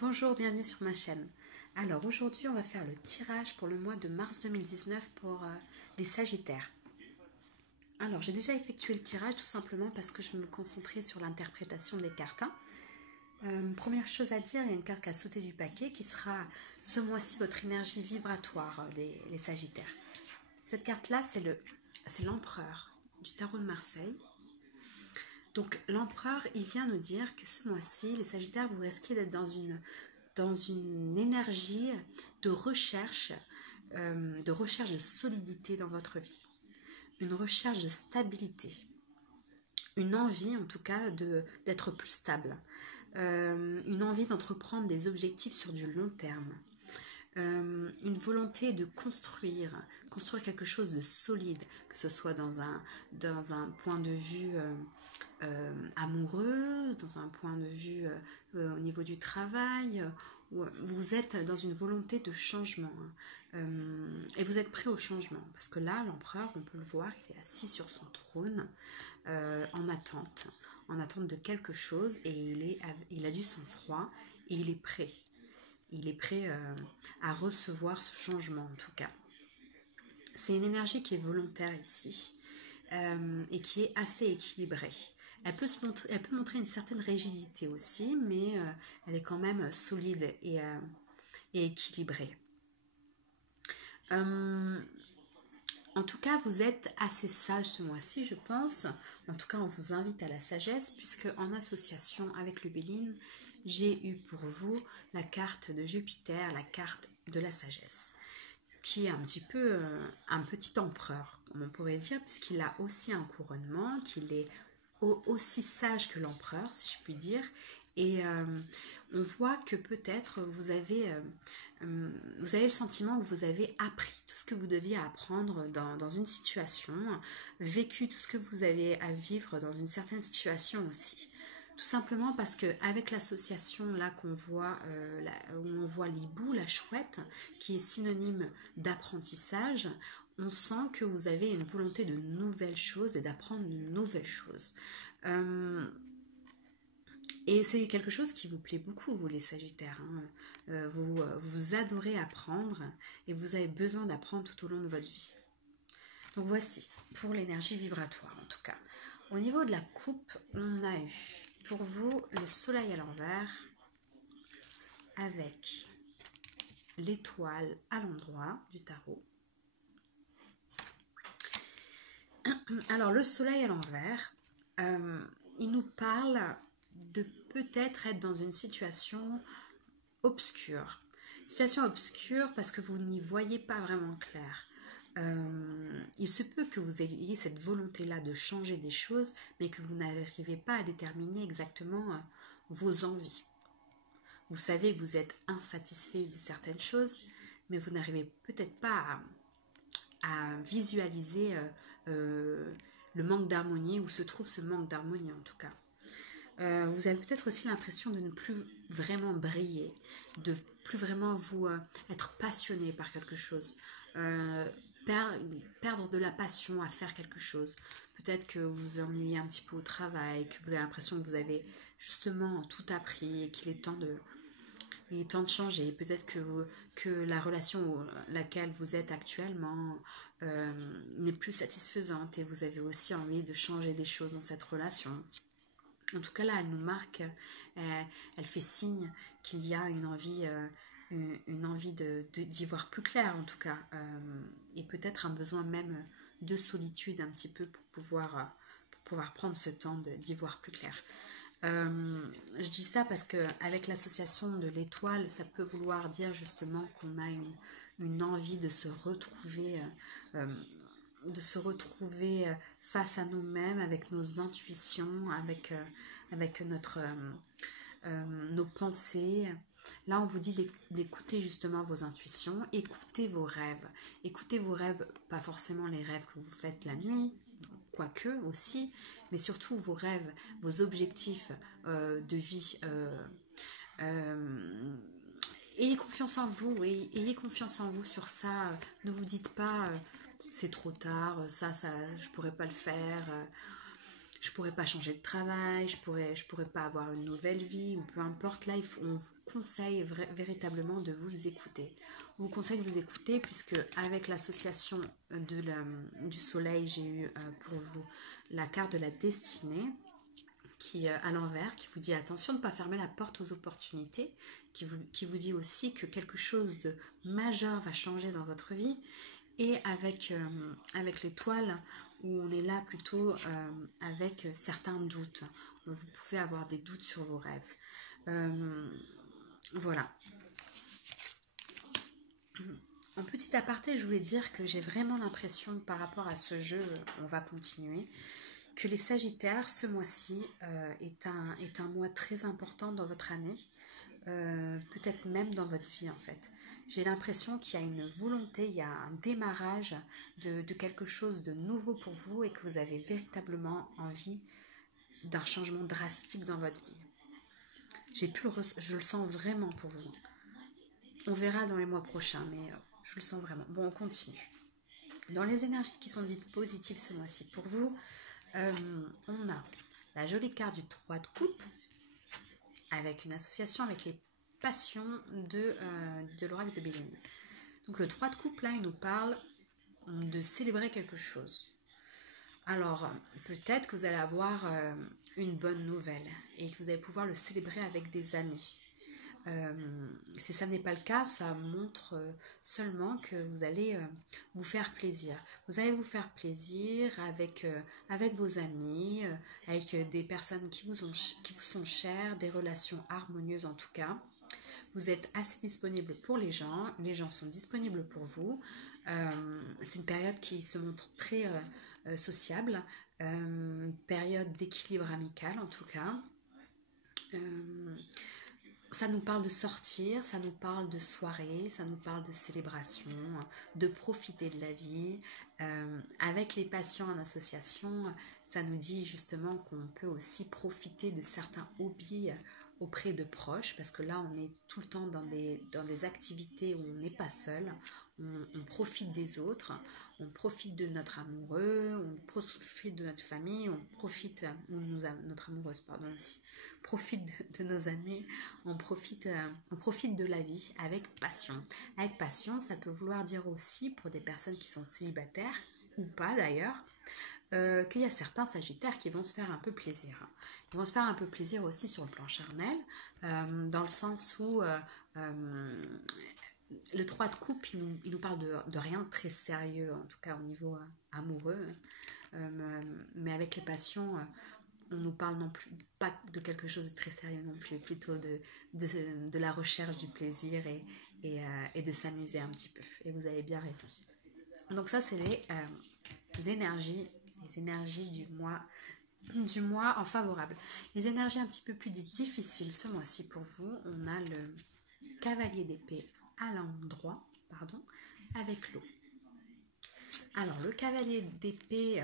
Bonjour, bienvenue sur ma chaîne. Alors aujourd'hui on va faire le tirage pour le mois de mars 2019 pour les Sagittaires. Alors j'ai déjà effectué le tirage tout simplement parce que je me concentrais sur l'interprétation des cartes. Première chose à dire, il y a une carte qui a sauté du paquet qui sera ce mois-ci votre énergie vibratoire, les Sagittaires. Cette carte-là c'est l'empereur du tarot de Marseille. Donc l'empereur, il vient nous dire que ce mois-ci, les Sagittaires, vous risquez d'être dans une énergie de recherche de solidité dans votre vie, une recherche de stabilité, une envie en tout cas d'être plus stable, une envie d'entreprendre des objectifs sur du long terme, une volonté de construire quelque chose de solide, que ce soit dans un point de vue amoureux, dans un point de vue au niveau du travail, où vous êtes dans une volonté de changement et vous êtes prêt au changement. Parce que là, l'empereur, on peut le voir, il est assis sur son trône en attente de quelque chose et il a du sang-froid et il est prêt. Il est prêt à recevoir ce changement en tout cas. C'est une énergie qui est volontaire ici et qui est assez équilibrée. Elle peut montrer une certaine rigidité aussi, mais elle est quand même solide et équilibrée. En tout cas, vous êtes assez sage ce mois-ci, je pense. En tout cas, on vous invite à la sagesse, puisque en association avec le Béline, j'ai eu pour vous la carte de Jupiter, la carte de la sagesse, qui est un petit peu un petit empereur, comme on pourrait dire, puisqu'il a aussi un couronnement, qu'il est aussi sage que l'empereur, si je puis dire. Et on voit que peut-être vous avez le sentiment que vous avez appris tout ce que vous deviez apprendre dans une situation, vécu tout ce que vous avez à vivre dans une certaine situation aussi. Tout simplement parce qu'avec l'association là qu'on voit, où on voit l'hibou, la chouette, qui est synonyme d'apprentissage, on sent que vous avez une volonté de nouvelles choses et d'apprendre de nouvelles choses. Et c'est quelque chose qui vous plaît beaucoup, vous les Sagittaires. Vous adorez apprendre et vous avez besoin d'apprendre tout au long de votre vie. Donc voici, pour l'énergie vibratoire en tout cas. Au niveau de la coupe, on a eu pour vous le soleil à l'envers avec l'étoile à l'endroit du tarot. Alors le soleil à l'envers, il nous parle de peut-être être dans une situation obscure. Situation obscure parce que vous n'y voyez pas vraiment clair. Il se peut que vous ayez cette volonté-là de changer des choses, mais que vous n'arrivez pas à déterminer exactement vos envies. Vous savez que vous êtes insatisfait de certaines choses, mais vous n'arrivez peut-être pas à visualiser le manque d'harmonie, où se trouve ce manque d'harmonie en tout cas. Vous avez peut-être aussi l'impression de ne plus vraiment briller, de plus vraiment vous être passionné par quelque chose, perdre de la passion à faire quelque chose. Peut-être que vous vous ennuyez un petit peu au travail, que vous avez l'impression que vous avez justement tout appris et qu'il est temps de changer. Peut-être que la relation laquelle vous êtes actuellement n'est plus satisfaisante et vous avez aussi envie de changer des choses dans cette relation. En tout cas, là, elle nous marque, elle fait signe qu'il y a une envie d'y voir plus clair, en tout cas, et peut-être un besoin même de solitude un petit peu pour pouvoir prendre ce temps d'y voir plus clair. Je dis ça parce qu'avec l'association de l'étoile, ça peut vouloir dire justement qu'on a une envie de se retrouver face à nous-mêmes, avec nos intuitions, avec nos pensées. Là, on vous dit d'écouter justement vos intuitions, écoutez vos rêves. Écoutez vos rêves, pas forcément les rêves que vous faites la nuit, quoique aussi, mais surtout vos rêves, vos objectifs de vie. Ayez confiance en vous, ayez confiance en vous sur ça. Ne vous dites pas c'est trop tard, ça je pourrais pas le faire. je pourrais pas changer de travail, je pourrais pas avoir une nouvelle vie, ou peu importe. Là, on vous conseille véritablement de vous écouter. On vous conseille de vous écouter, puisque avec l'association du soleil, j'ai eu pour vous la carte de la destinée, qui à l'envers, qui vous dit attention de ne pas fermer la porte aux opportunités, qui vous dit aussi que quelque chose de majeur va changer dans votre vie. Et avec l'étoile, où on est là plutôt avec certains doutes. Vous pouvez avoir des doutes sur vos rêves. Voilà. En petit aparté, je voulais dire que j'ai vraiment l'impression, par rapport à ce jeu, on va continuer, que les Sagittaires, ce mois-ci, est un mois très important dans votre année, peut-être même dans votre vie en fait. J'ai l'impression qu'il y a une volonté, il y a un démarrage de quelque chose de nouveau pour vous, et que vous avez véritablement envie d'un changement drastique dans votre vie. Je le sens vraiment pour vous. On verra dans les mois prochains, mais je le sens vraiment. Bon, on continue. Dans les énergies qui sont dites positives ce mois-ci pour vous, on a la jolie carte du 3 de coupe, avec une association avec les passions de l'oracle de Béline. Donc le 3 de coupe, là, il nous parle de célébrer quelque chose. Alors, peut-être que vous allez avoir une bonne nouvelle, et que vous allez pouvoir le célébrer avec des amis. Si ça n'est pas le cas, ça montre seulement que vous allez vous faire plaisir. Vous allez vous faire plaisir avec vos amis, avec des personnes qui vous sont chères, des relations harmonieuses en tout cas. Vous êtes assez disponible pour les gens sont disponibles pour vous. C'est une période qui se montre très sociable, période d'équilibre amical en tout cas. Ça nous parle de sortir, ça nous parle de soirée, ça nous parle de célébration, de profiter de la vie. Avec les patients en association, ça nous dit justement qu'on peut aussi profiter de certains hobbies auprès de proches, parce que là on est tout le temps dans des activités où on n'est pas seul, on profite des autres, on profite de notre amoureux, on profite de notre famille, notre amoureuse pardon aussi, profite de nos amis, on profite de la vie avec passion. Avec passion, ça peut vouloir dire aussi, pour des personnes qui sont célibataires, ou pas d'ailleurs, qu'il y a certains sagittaires qui vont se faire un peu plaisir. Ils vont se faire un peu plaisir aussi sur le plan charnel, dans le sens où le 3 de coupe, il nous parle de rien de très sérieux, en tout cas au niveau amoureux, mais avec les passions, on nous parle non plus pas de quelque chose de très sérieux non plus, plutôt de la recherche du plaisir et de s'amuser un petit peu. Et vous avez bien raison. Donc ça, c'est les énergies du mois en favorable. Les énergies un petit peu plus difficiles ce mois-ci pour vous, on a le cavalier d'épée à l'endroit, avec l'eau. Alors le cavalier d'épée,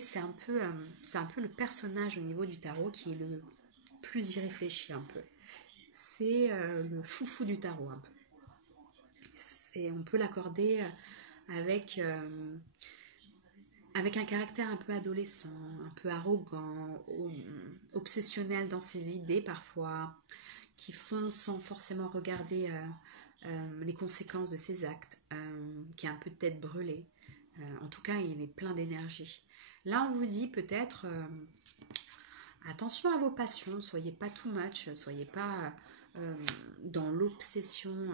c'est un peu le personnage au niveau du tarot qui est le plus irréfléchi un peu. C'est le foufou du tarot un peu. On peut l'accorder avec un caractère un peu adolescent, un peu arrogant, obsessionnel dans ses idées parfois, qui fonce sans forcément regarder les conséquences de ses actes, qui est un peu tête brûlée. En tout cas, il est plein d'énergie. Là, on vous dit peut-être attention à vos passions, soyez pas too much, soyez pas dans l'obsession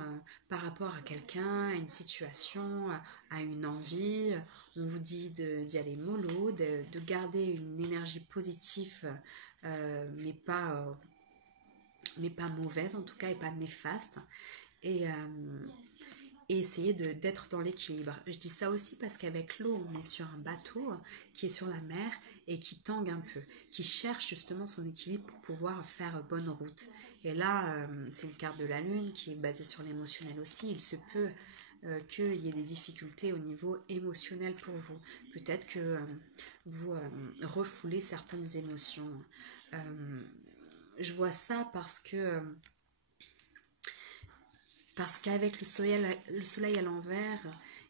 par rapport à quelqu'un, à une situation, à une envie. On vous dit d'y aller mollo, de garder une énergie positive, mais pas mauvaise en tout cas, et pas néfaste. Et essayer d'être dans l'équilibre. Je dis ça aussi parce qu'avec l'eau, on est sur un bateau qui est sur la mer et qui tangue un peu, qui cherche justement son équilibre pour pouvoir faire bonne route. Et là, c'est une carte de la lune qui est basée sur l'émotionnel aussi. Il se peut qu'il y ait des difficultés au niveau émotionnel pour vous. Peut-être que vous refoulez certaines émotions. Je vois ça parce qu'avec le soleil à l'envers,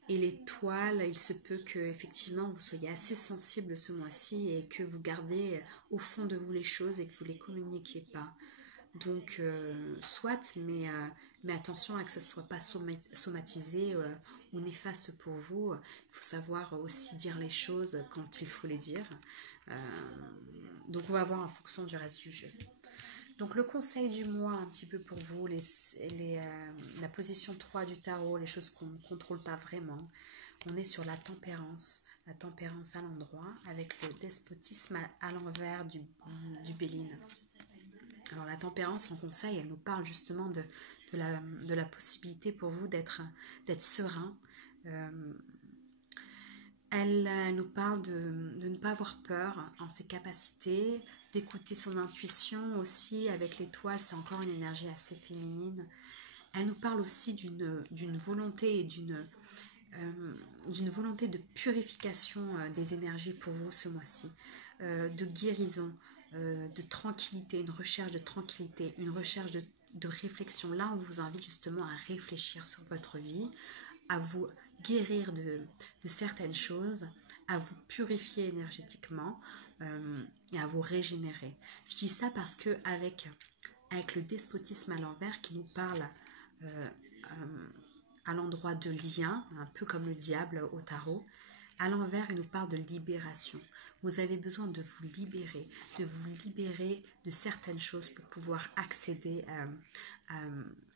Et l'étoile, il se peut que effectivement vous soyez assez sensible ce mois-ci et que vous gardez au fond de vous les choses et que vous ne les communiquiez pas. Donc, soit, mais attention à que ce ne soit pas somatisé ou néfaste pour vous. Il faut savoir aussi dire les choses quand il faut les dire. Donc, on va voir en fonction du reste du jeu. Donc, le conseil du mois, un petit peu pour vous, la position 3 du tarot, les choses qu'on ne contrôle pas vraiment. On est sur la tempérance à l'endroit, avec le despotisme à l'envers du Béline. Alors la tempérance en conseil, elle nous parle justement de la possibilité pour vous d'être serein. Elle nous parle de ne pas avoir peur en ses capacités, d'écouter son intuition aussi. Avec l'étoile, c'est encore une énergie assez féminine. Elle nous parle aussi d'une volonté et d'une volonté de purification des énergies pour vous ce mois-ci, de guérison, de tranquillité, une recherche de tranquillité, une recherche de réflexion. Là, on vous invite justement à réfléchir sur votre vie, à vous guérir de certaines choses, à vous purifier énergétiquement et à vous régénérer. Je dis ça parce que avec le despotisme à l'envers qui nous parle à l'endroit de lien, un peu comme le diable au tarot, à l'envers, il nous parle de libération. Vous avez besoin de vous libérer de certaines choses pour pouvoir accéder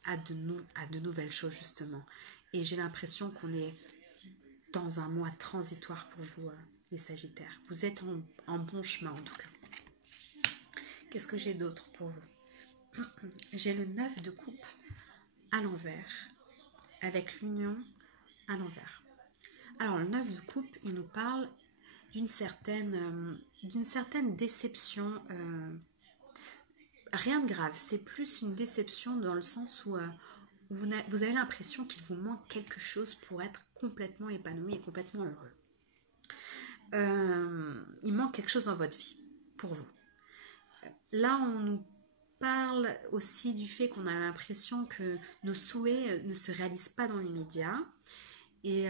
à de nouvelles choses, justement. Et j'ai l'impression qu'on est dans un mois transitoire pour vous, les Sagittaires. Vous êtes en bon chemin, en tout cas. Qu'est-ce que j'ai d'autre pour vous? J'ai le 9 de coupe à l'envers, avec l'union à l'envers. Alors, le 9 de coupe, il nous parle d'une certaine déception. Rien de grave, c'est plus une déception dans le sens où vous avez l'impression qu'il vous manque quelque chose pour être complètement épanoui et complètement heureux. Il manque quelque chose dans votre vie, pour vous. Là, on nous parle aussi du fait qu'on a l'impression que nos souhaits ne se réalisent pas dans l'immédiat. Et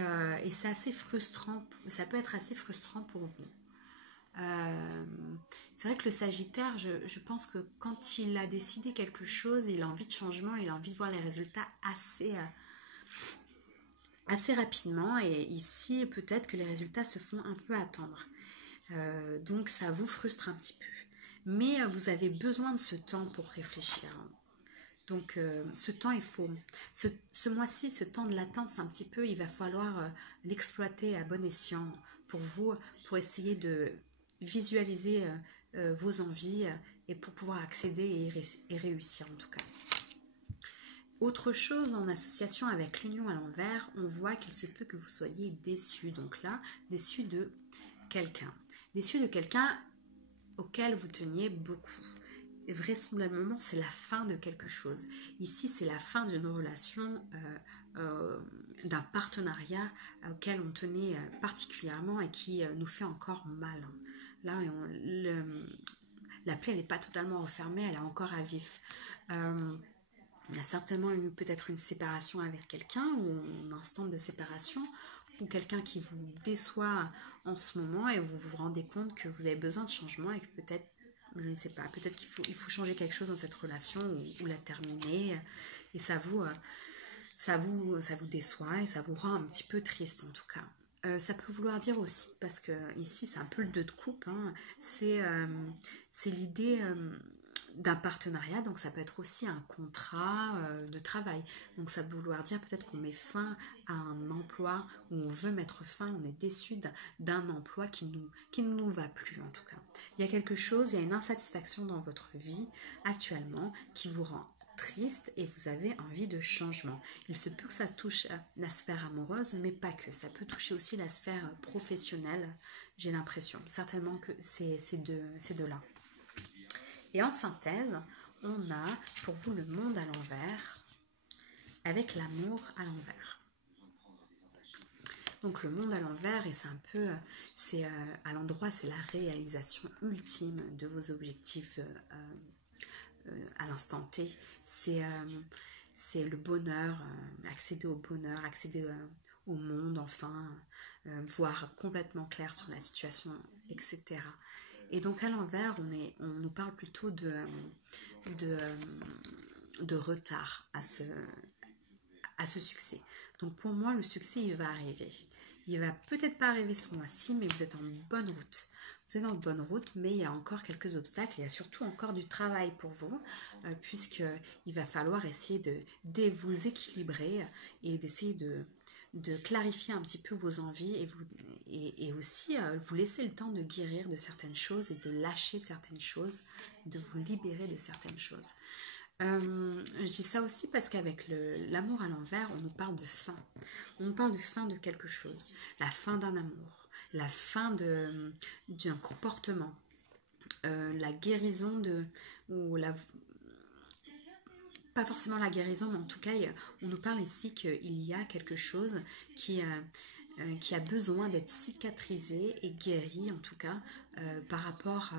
c'est assez frustrant, ça peut être assez frustrant pour vous. C'est vrai que le Sagittaire, je pense que quand il a décidé quelque chose, il a envie de changement, il a envie de voir les résultats assez rapidement. Et ici, peut-être que les résultats se font un peu attendre. Donc ça vous frustre un petit peu. Mais vous avez besoin de ce temps pour réfléchir. Donc ce temps, il faut... Ce mois-ci, ce temps de latence un petit peu, il va falloir l'exploiter à bon escient pour vous, pour essayer de visualiser vos envies et pour pouvoir accéder et réussir en tout cas. Autre chose, en association avec l'union à l'envers, on voit qu'il se peut que vous soyez déçu. Donc là, déçu de quelqu'un. Déçu de quelqu'un auquel vous teniez beaucoup. Et vraisemblablement, c'est la fin de quelque chose. Ici, c'est la fin d'une relation, d'un partenariat auquel on tenait particulièrement et qui nous fait encore mal. Là, la plaie, elle n'est pas totalement refermée, elle est encore à vif. Il y a certainement eu peut-être une séparation avec quelqu'un ou un instant de séparation ou quelqu'un qui vous déçoit en ce moment et vous vous rendez compte que vous avez besoin de changement et que peut-être, je ne sais pas, peut-être qu'il faut changer quelque chose dans cette relation ou la terminer et ça vous déçoit et ça vous rend un petit peu triste en tout cas. Ça peut vouloir dire aussi, parce que ici c'est un peu le 2 de coupe, hein, c'est l'idée d'un partenariat, donc ça peut être aussi un contrat de travail. Donc ça peut vouloir dire peut-être qu'on met fin à un emploi, ou on veut mettre fin, on est déçu d'un emploi qui ne nous va plus en tout cas. Il y a quelque chose, il y a une insatisfaction dans votre vie actuellement qui vous rend triste et vous avez envie de changement. Il se peut que ça touche la sphère amoureuse, mais pas que. Ça peut toucher aussi la sphère professionnelle, j'ai l'impression. Certainement que c'est de là. Et en synthèse, on a pour vous le monde à l'envers avec l'amour à l'envers. Donc le monde à l'envers, et c'est un peu, à l'endroit, c'est la réalisation ultime de vos objectifs à l'instant T. C'est le bonheur, accéder au bonheur, accéder au monde, enfin, voir complètement clair sur la situation, etc. Et donc à l'envers, on nous parle plutôt de, de retard à ce succès. Donc pour moi, le succès, il va arriver. Il va peut-être pas arriver ce mois-ci, mais vous êtes en bonne route. Vous êtes en bonne route, mais il y a encore quelques obstacles. Il y a surtout encore du travail pour vous, puisqu'il va falloir essayer de vous équilibrer et d'essayer de clarifier un petit peu vos envies et aussi vous laisser le temps de guérir de certaines choses et de lâcher certaines choses, de vous libérer de certaines choses. Je dis ça aussi parce qu'avec l'amour à l'envers, on nous parle de fin. On nous parle de fin de quelque chose. La fin d'un amour, la fin d'un comportement, la guérison ou pas forcément la guérison, mais en tout cas, on nous parle ici qu'il y a quelque chose qui a besoin d'être cicatrisé et guéri, en tout cas, par rapport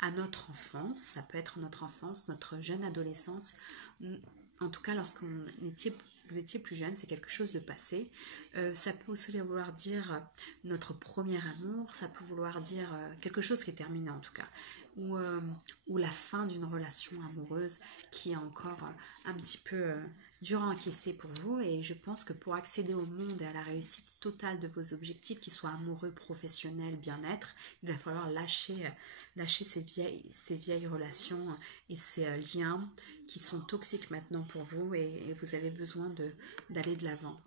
à notre enfance. Ça peut être notre enfance, notre jeune adolescence. En tout cas, vous étiez plus jeune, c'est quelque chose de passé. Ça peut aussi vouloir dire notre premier amour, ça peut vouloir dire quelque chose qui est terminé en tout cas, ou la fin d'une relation amoureuse qui est encore un petit peu dur à encaisser pour vous. Et je pense que pour accéder au monde et à la réussite totale de vos objectifs, qu'ils soient amoureux, professionnels, bien-être, il va falloir lâcher ces vieilles relations et ces liens qui sont toxiques maintenant pour vous, et vous avez besoin d'aller de l'avant.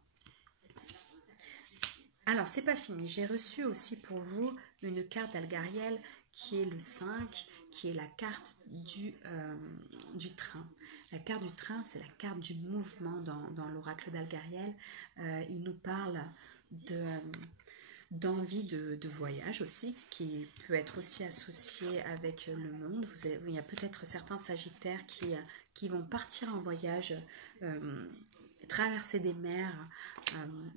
Alors, c'est pas fini. J'ai reçu aussi pour vous une carte d'Algariel qui est le 5, qui est la carte du train. La carte du train, c'est la carte du mouvement dans l'oracle d'Algariel. Il nous parle d'envie de voyage aussi, ce qui peut être aussi associé avec le monde. Il y a peut-être certains sagittaires qui vont partir en voyage, traverser des mers,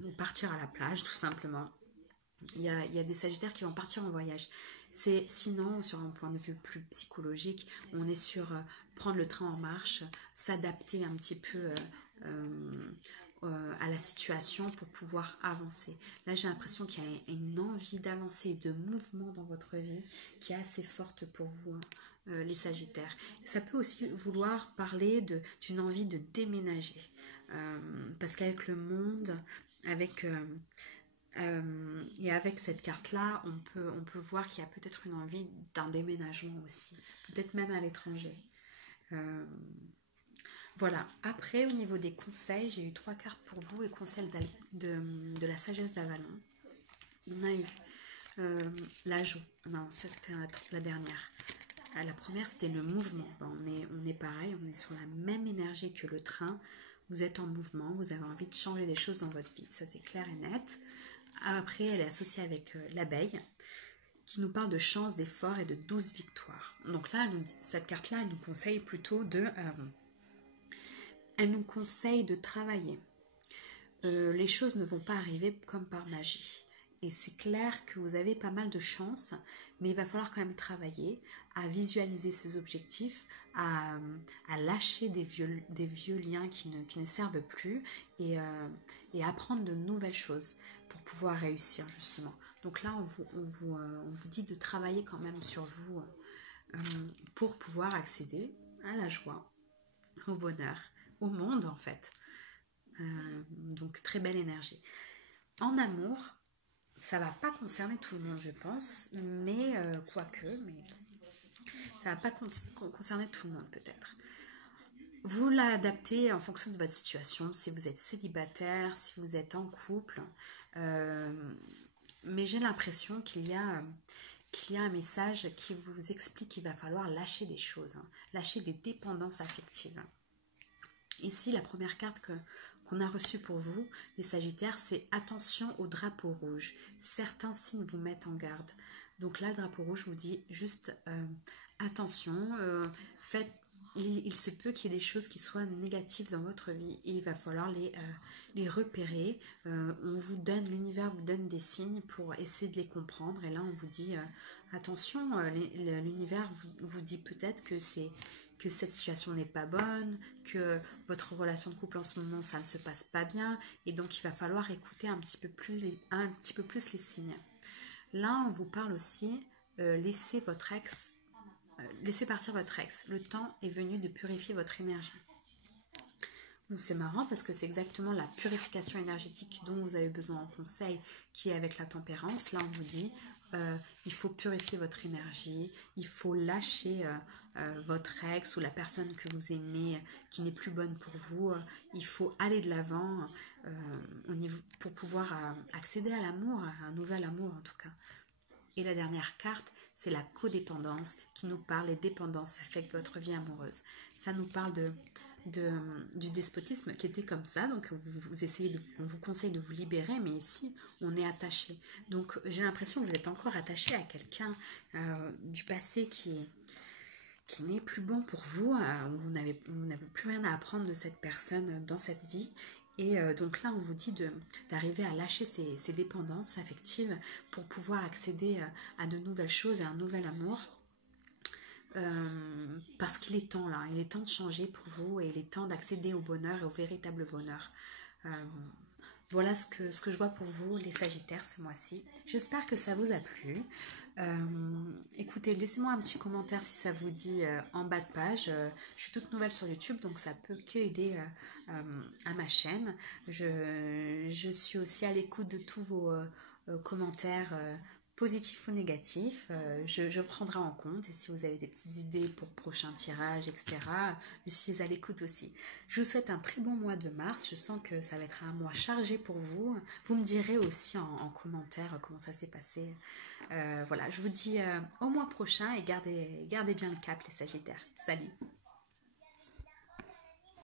ou partir à la plage tout simplement. Il y a des sagittaires qui vont partir en voyage. Sinon, sur un point de vue plus psychologique, on est sur prendre le train en marche, s'adapter un petit peu à la situation pour pouvoir avancer. Là, j'ai l'impression qu'il y a une envie d'avancer, de mouvement dans votre vie qui est assez forte pour vous, les sagittaires. Ça peut aussi vouloir parler d'une envie de déménager. Parce qu'avec le monde, et avec cette carte-là, on peut voir qu'il y a peut-être une envie d'un déménagement aussi, peut-être même à l'étranger. Voilà. Après, au niveau des conseils, j'ai eu 3 cartes pour vous, et conseils de la sagesse d'Avalon. On a eu la joie. Non, c'était la dernière. La première, c'était le mouvement. On est pareil, on est sur la même énergie que le train. Vous êtes en mouvement, vous avez envie de changer des choses dans votre vie. Ça, c'est clair et net. Après, elle est associée avec l'abeille, qui nous parle de chance, d'effort et de 12 victoires. Donc là, cette carte-là, elle nous conseille plutôt elle nous conseille de travailler. Les choses ne vont pas arriver comme par magie. Et c'est clair que vous avez pas mal de chance, mais il va falloir quand même travailler à visualiser ses objectifs, à lâcher des vieux liens qui ne servent plus, et apprendre de nouvelles choses pour pouvoir réussir justement. Donc là, on vous dit de travailler quand même sur vous pour pouvoir accéder à la joie, au bonheur, au monde en fait. Donc très belle énergie. En amour, ça va pas concerner tout le monde, je pense, mais quoique, mais ça va pas concerner tout le monde peut-être. Vous l'adaptez en fonction de votre situation, si vous êtes célibataire, si vous êtes en couple, mais j'ai l'impression qu'il y a un message qui vous explique qu'il va falloir lâcher des choses, lâcher des dépendances affectives. Ici, la première carte qu'on a reçue pour vous, les Sagittaires, c'est attention au drapeau rouge. Certains signes vous mettent en garde. Donc là, le drapeau rouge vous dit juste attention, il se peut qu'il y ait des choses qui soient négatives dans votre vie et il va falloir les repérer. L'univers vous donne des signes pour essayer de les comprendre, et là on vous dit attention, l'univers vous dit peut-être que que cette situation n'est pas bonne, que votre relation de couple en ce moment, ça ne se passe pas bien, et donc il va falloir écouter un petit peu plus les signes. Là, on vous parle aussi, laissez partir votre ex. Le temps est venu de purifier votre énergie. Donc c'est marrant parce que c'est exactement la purification énergétique dont vous avez besoin en conseil qui est avec la tempérance. Là on vous dit il faut purifier votre énergie, il faut lâcher votre ex ou la personne que vous aimez qui n'est plus bonne pour vous, il faut aller de l'avant pour pouvoir accéder à l'amour, à un nouvel amour en tout cas. Et la dernière carte, c'est la codépendance qui nous parle, les dépendances affectent votre vie amoureuse. Ça nous parle du despotisme qui était comme ça, donc on vous conseille de vous libérer, mais ici, on est attaché. Donc j'ai l'impression que vous êtes encore attaché à quelqu'un du passé qui n'est plus bon pour vous, vous n'avez plus rien à apprendre de cette personne dans cette vie. Et donc là, on vous dit d'arriver à lâcher ces dépendances affectives pour pouvoir accéder à de nouvelles choses, à un nouvel amour. Parce qu'il est temps là, il est temps de changer pour vous et il est temps d'accéder au bonheur et au véritable bonheur. Voilà ce que je vois pour vous, les Sagittaires, ce mois-ci. J'espère que ça vous a plu. Écoutez, laissez-moi un petit commentaire si ça vous dit en bas de page. Je suis toute nouvelle sur YouTube, donc ça peut que aider à ma chaîne. Je suis aussi à l'écoute de tous vos commentaires positifs ou négatifs. Je prendrai en compte et si vous avez des petites idées pour prochains tirages, etc., je suis à l'écoute aussi. Je vous souhaite un très bon mois de mars. Je sens que ça va être un mois chargé pour vous. Vous me direz aussi en commentaire comment ça s'est passé. Voilà, je vous dis au mois prochain et gardez bien le cap les Sagittaires. Salut!